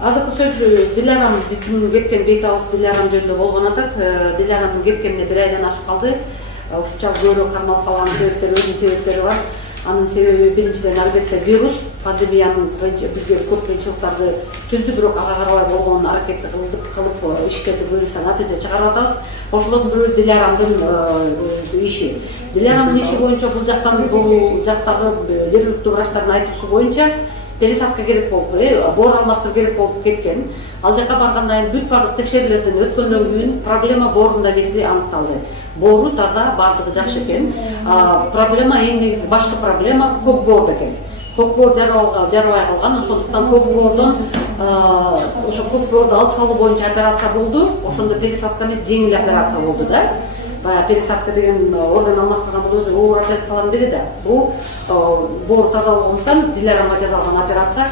Азыркы сөз Дилярам биздин кеткен бейтабыз Дилярам жөнүндө болгон атат. Дилярамдын кеткенине 1 айдан ашып калды. Ушунча көбүрөөк кармалып калганын себептери өзүнүн себептери бар. Анын себеби биринчиден албетте вирус, пандемиянын бизге көп кыйынчылыктарды түздү, бирок ага карабай болгон аракетти кылып иштерди буюрса натыйжа чыгарып атабыз. Ошолордун бирөө Дилярамдын иши. Дилярамдын иши боюнча бул жактагы жергиликтүү врачтардын айтуусу боюнча пересадка керек болуп, боор алмаштыруу керек болуп кеткен. Ал жака баргандан кийин бүт бардык текшерүүлөрдөн өткөндөн кийин проблема боорунда эмеси аныкталды. Боору таза, бардыгы жакшы экен. Проблема эң негизги башкы проблема көк боордо экен. Көк боор жарабай калган, ошондуктан көк боордон ошо көк боорду алып салуу боюнча операция болду. Ошондо пересадка эмес, жеңил операция болду да. Баягы пересадка деген орган алмаштырган бул өзү оор операциялардын бири да. Бул боор таза болгондуктан Дилярамга жасалган операция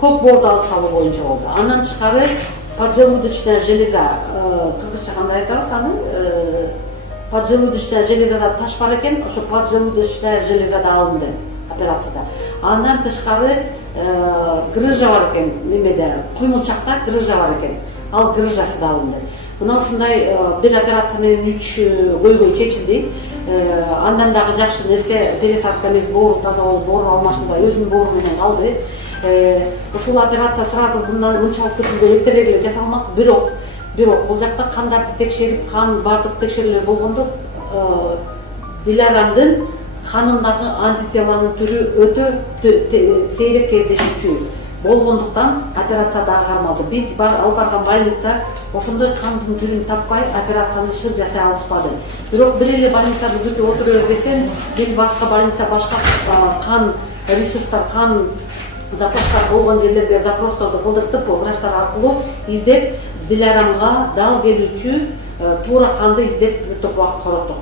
көк боорду алып салуу боюнча болду. Андан тышкары поджелудочная железа, кыргызча кандай айтабыз аны? Поджелудочная железада таш бар экен, ошо поджелудочная железада алынды операцияда. Андан тышкары грыжа бар экен, немеде, куймулчакта грыжа бар экен. Ал грыжасы да алынды. Мына ушундай бир операция менен 3 көйгөй чечилди. Андан дагы жакшы нерсе пересадка эмес, боору таза болуп, боору алмашылбай өзүнүн боору менен калды. Ушул операция сразу мынчалык күтүлбөй эртерээк эле жасалмак, бирок бул жакта кандарды текшерип, кан бардык текшерүүлөр болгондо Дилярамдын канындагы антителонун түрү өтө сейрек кездешүүчү болгондуктан операция дагы кармалды. Биз алып барган больница ошондой кандын түрүн таппай операцияны шыр жасай алышпады. Бирок бир эле больницада күтүп отуруу десем, биз башка больница, башка кан ресурстар, кан запростар болгон жерлерге запросторду кылдыртып, врачтар аркылуу издеп, Дилярамга дал келүүчү туура канды издеп бүтөп убакыт короттук.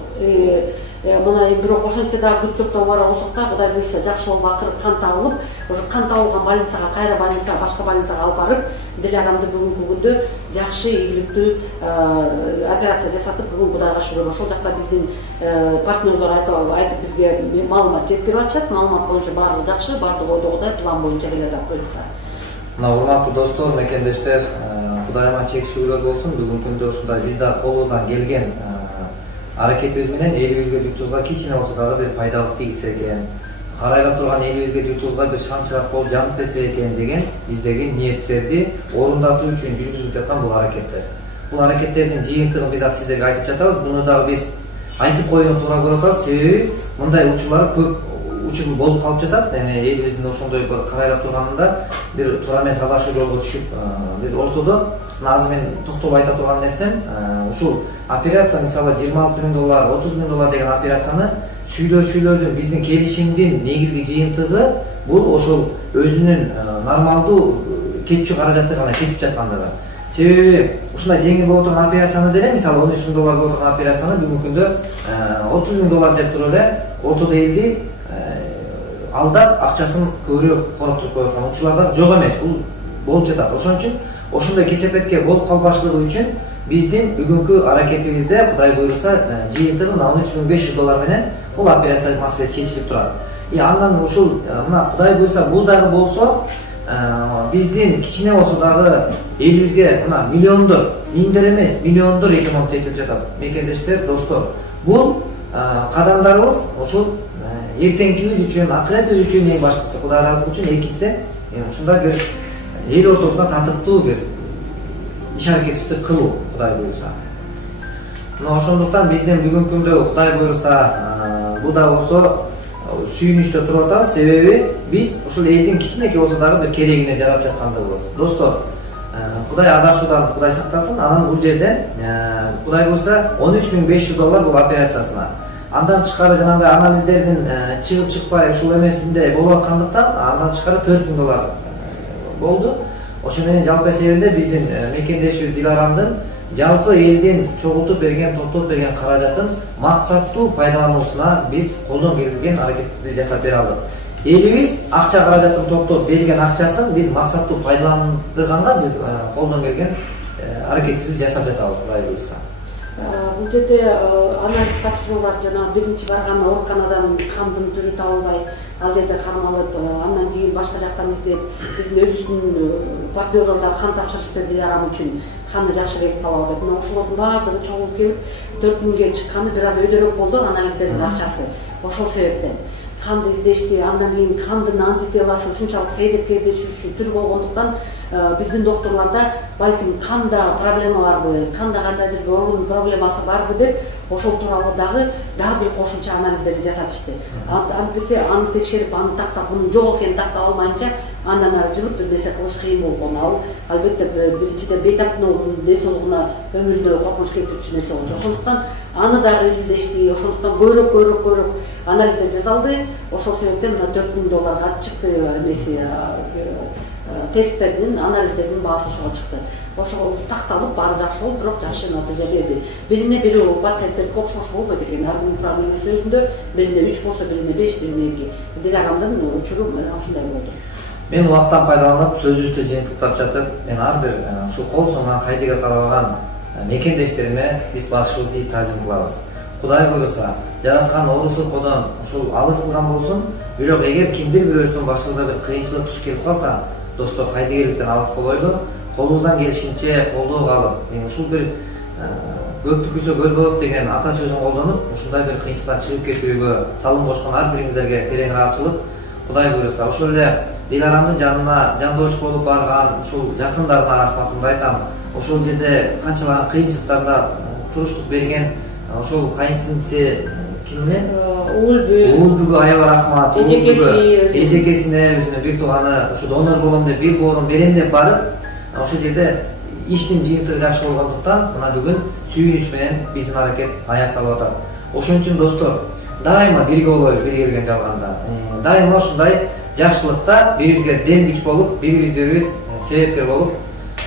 Мына бирок ошентсе дагы күтсөк да убара болсок да, Кудай буйрса жакшы болуп акыры кан табылып, ошо кан табылган больницага, кайра больница, башка больницага алып барып, Дилярамды бүгүнкү күндө жакшы, ийгиликтүү операция жасатып, бүгүн Кудайга шүгүр, ошол жакта биздин партнерлор айтып бизге маалымат жеткирип атышат. Маалымат боюнча баардыгы жакшы, баардыгы ойдогудай план боюнча келатат буюрса. Мына урматтуу достор, мекендештер, Кудайыма чек шүгүрлөр болсун. Бүгүнкү күндө ушундай биз да колубуздан келген аракетибиз менен элибизге, журтубузга кичине болсо дагы бир пайдабыз тийгизсе экен, карайлап турган элибизге, журтубузга бир шамчырак болуп жанып берсе экен деген биздеги ниеттерди орундатуу үчүн жүргүзүлүп жаткан бул аракеттер. Бул аракеттердин жыйынтыгын биз сиздерге айтып жатабыз. Муну дагы биз айтып коюуну туура көрүп атабыз, себеби мындай учурлар көп учур болуп калып жатат. Эми элибиздин ошондой карайлап турганында бир туура эмес адашуу жолго түшүп, бир ортодо азыр мен токтолуп айта турган нерсем, ушул операция мисалы $26,000, $30,000 деген операцияны сүйлөшүүлөрдүн, биздин келишимдин негизги жыйынтыгы бул ошол өзүнүн нормалдуу кетчү каражаты гана кетип жаткандыгы. Себеби ушундай жеңил боло турган операцияны деле, мисалы $13,000 боло турган операцияны бүгүнкү күндө $30,000 деп туруп эле ортодо элди алдап акчасын көбүрөөк короптуруп коюлган учурлар жок эмес, бул болуп жатат. Ошон үчүн ошондой кесепетке болуп калбашлыгы үчүн биздин бүгүнкү аракетибизде Кудай буйрса жыйынтыгы $13,500 менен бул операция маселеси чечилип турат. Андан ушул мына Кудай буйрса бул дагы болсо, биздин кичине болсо дагы элибизге мына миллиондор, миңдер эмес, миллиондор ремонт этилип жатат. Мекендештер, достор, бул кадамдарыбыз ушул эртеңкибиз үчүн, акыретибиз үчүн эң башкысы, Кудай ыраазылыгы үчүн, экинчиден ушундай бир эл ортосунда татыктуу бир иш аракетибизди кылуу, Кудай буйрса. Мына ошондуктан биздин бүгүнкү күндө Кудай буйрса бул да болсо сүйүнүчтө туруп атабыз, себеби биз ушул элдин кичинекей болсо дагы бир керегине жарап жаткандыгыбыз. Достор, Кудай адашуудан Кудай сактасын. Анан бул жерден Кудай буйрса $13,500 бул операциясына. Андан тышкары жанагындай анализдердин чыгып чыкпай ушул эмесинде болуп аткандыктан андан тышкары $4,000 болду. Ошо менен жалпы эсебинде биздин мекендешибиз Дилярамдын жалпы элдин чогултуп берген, топтоп берген каражатын максаттуу пайдалануусуна биз колдон келген аракетти жасап бере алдык. Элибиз акча каражатын топтоп берген акчасын биз максаттуу пайдаландырганга биз колдон келген аракетибизди жасап жатабыз, Кудай буйрса. Бул жерде анализ тапшыруулар жана биринчи барган ооруканадан кандын түрү табылбай ал жерде кармалып, андан кийин башка жактан издеп, биздин өзүбүздүн партнерлор да кан тапшырышты Диларам үчүн канды жакшыраак талап атат. Мына ошолордун баардыгы чогулуп келип 4 күнгө чыкканы бир аз өйдөрөөк болду анализдердин акчасы. Ошол себептен канды издешти, андан кийин кандын антителасы ушунчалык сейдеп кездешүүчү түр болгондуктан биздин доктурларда балким канда проблема барбы, канда кандайдыр бир орун проблемасы барбы деп ошол тууралуу дагы бир кошумча анализдерди жасатышты. Антпесе аны текшерип, аны тактап, мунун жок экенин тактап алмайынча андан ары жылып бир нерсе кылыш кыйын болгон. Ал албетте биринчиден бейтаптуу ден соолугуна өмүрүнө коркунуч келтирүүчү нерсе болчу. Ошондуктан аны дагы изилдешти, ошондуктан көйрөк анализдер жасалды. Ошол себептен мына $4000 чыкты эмеси тесттердин, анализдердин баасы ошого чыкты. Ошол такталып баары жакшы болуп, бирок жакшы натыйжа берди. Бирине бири пациенттердики окшош болбойт экен. Ар биринин проблемасы өзүндө, бирине 3 болсо, бирине 5, бирине 2. Дилагамдын учуру ушундай болду. Мен убактан пайдаланып сөзүбүздү жыйынтыктап жатып, мен ар бир ушул кол сонун кайдыга карабаган мекендештериме биз башыбызды таазим кылабыз. Кудай буйруса, жараткан оорусун кодон ушул алыс кылган болсун, бирок эгер кимдир бирөөбүздүн башыбызда бир кыйынчылык туш келип калса, достор кайдыгеликтен алыс болойлу, колубуздан келишинче колдоо калып, ушул бир көптү күсө көл болот деген ата сөзүн колдонуп, ушундай бир кыйынчылыктан чыгып кетүүгө салым кошкон ар бириңиздерге терең ыраазычылык. Кудай буйруса, ошол эле Диlaramдын жанына жандооч болуп барган ушул жакындарына рахматымды айтам. Ошол жерде канчалаган кыйынчылыктарда туруштук берген ошол кайынсиңдиси кимме? Уулбүгү аябай рахмат. Эжекесине, өзүнүн бир тууганы ушу донор болом деп бир боорун берем деп барып, ошол жерде иштин жыйынтыгы жакшы болгондуктан мына бүгүн сүйүнүч менен биздин аракет аякталып атат. Ошон үчүн достор, дайыма бирге болойлу, бир келген жалганда. Дайыма ушундай жакшылыкта бирибизге дем күч болуп, бири-бирибиз себепкер болуп,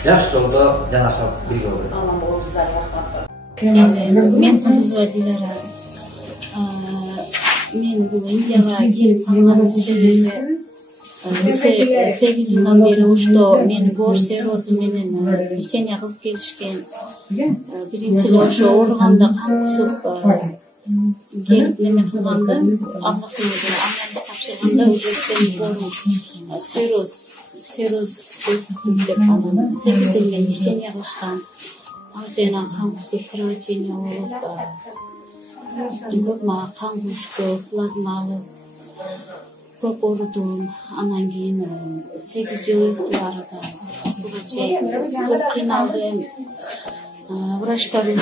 жакшы жолдо жанашып бирге болойлу. Аман болуңуздар, рахмат. Мен Кудузова Дилара. Мен бул Индияга келип калган себеби 8 жылдан бери ошто мен боор серозу менен лечение кылып келишкен. Биринчи эле ошо ооруганда кан кусуп келип неме кылганда, апасы менен анализ тапшырганда уже сен боорун сероз өтүп деп анан 8 жыл менен лечение кылышкан. Ал жерден кан кусуп кровотечение болуп, көп мага кан куюшту, плазма алып, көп оорудум. Анан кийин 8 жыл өттү арада. Көп кыйналдым. Врачтар уже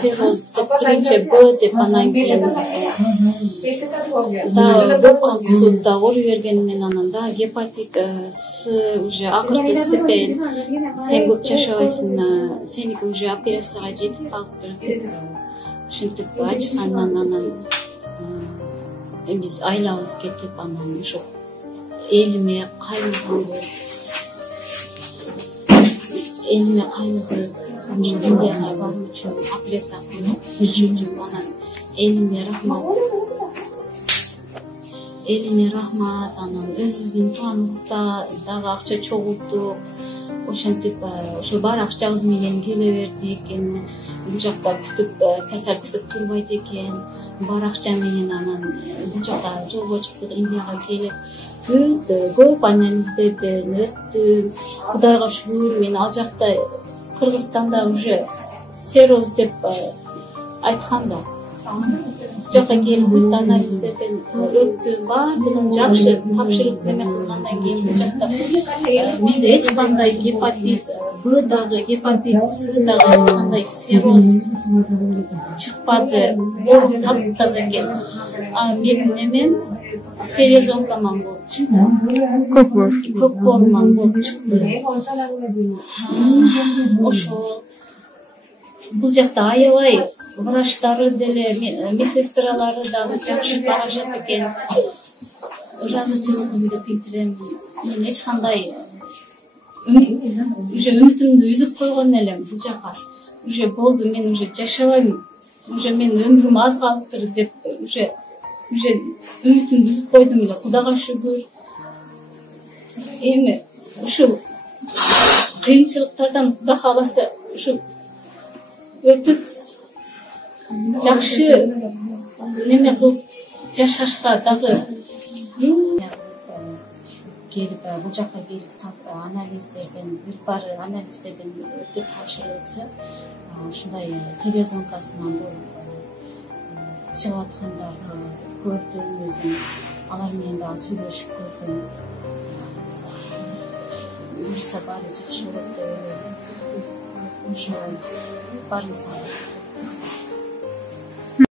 сероз деп биринчи Б деп анан кийин көп кан кусуп да ооруй берген мен анан да гепатит С уже акыркы степень, сен көп жашабайсың, сеники уже операцияга жетип калыптыр деп ушинтип айтышкандан анан биз айлабыз кетип анан ошо элиме кайрылган Индияга баруу үчүн операция кылып анан элиме рахмат, анан өзүбүздүн туугандыкта дагы акча чогулттук. Ошентип ошо бар акчабыз менен келе бердик. Эми бул жакта касал күтүп турбайт экен. Бар акча менен анан бул жакка жолго чыктык, Индияга келип көп анализдерден өттүм. Кудайга шүгүр, мен ал жакта Кыргызстанда уже сероз деп айтканда жакка келип бүт анализдерден өттүм, баардыгын жакшы тапшырып неме кылгандан кийин бул жакта менде эч кандай гепатит Б дагы, гепатит С дагы эч кандай сероз чыкпады, оору таптаза экен. Менин немем сериозонкаман болуп чыкты. Көк бооруман болуп чыкты. Ошо бул жакта аябай врачтары деле, медсестралары дагы жакшы карашат экен. Ыраазычылыгымды билдирем. Мен эч кандай уже үмүтүмдү үзүп койгон элем бул жака. Уже болду, мен уже жашабайм. Уже мен өмүрүм аз калыптыр деп уже үмүтүмдү үзүп койдум эле. Кудайга шүгүр. Эми ушул кыйынчылыктардан Кудай кааласа ушул өтүп жакшы неме кылып жашашка дагы келип бул жака келип анализдерден бир бары анализдерден өтүп тапшырып өтсө ушундай селезенкасынан бул чыгып аткандарды көрдүм өзүм, алар менен дагы сүйлөшүп көрдүм. Буюрса баары жакшы болот деп ойлойм. Ошо барыңыздар.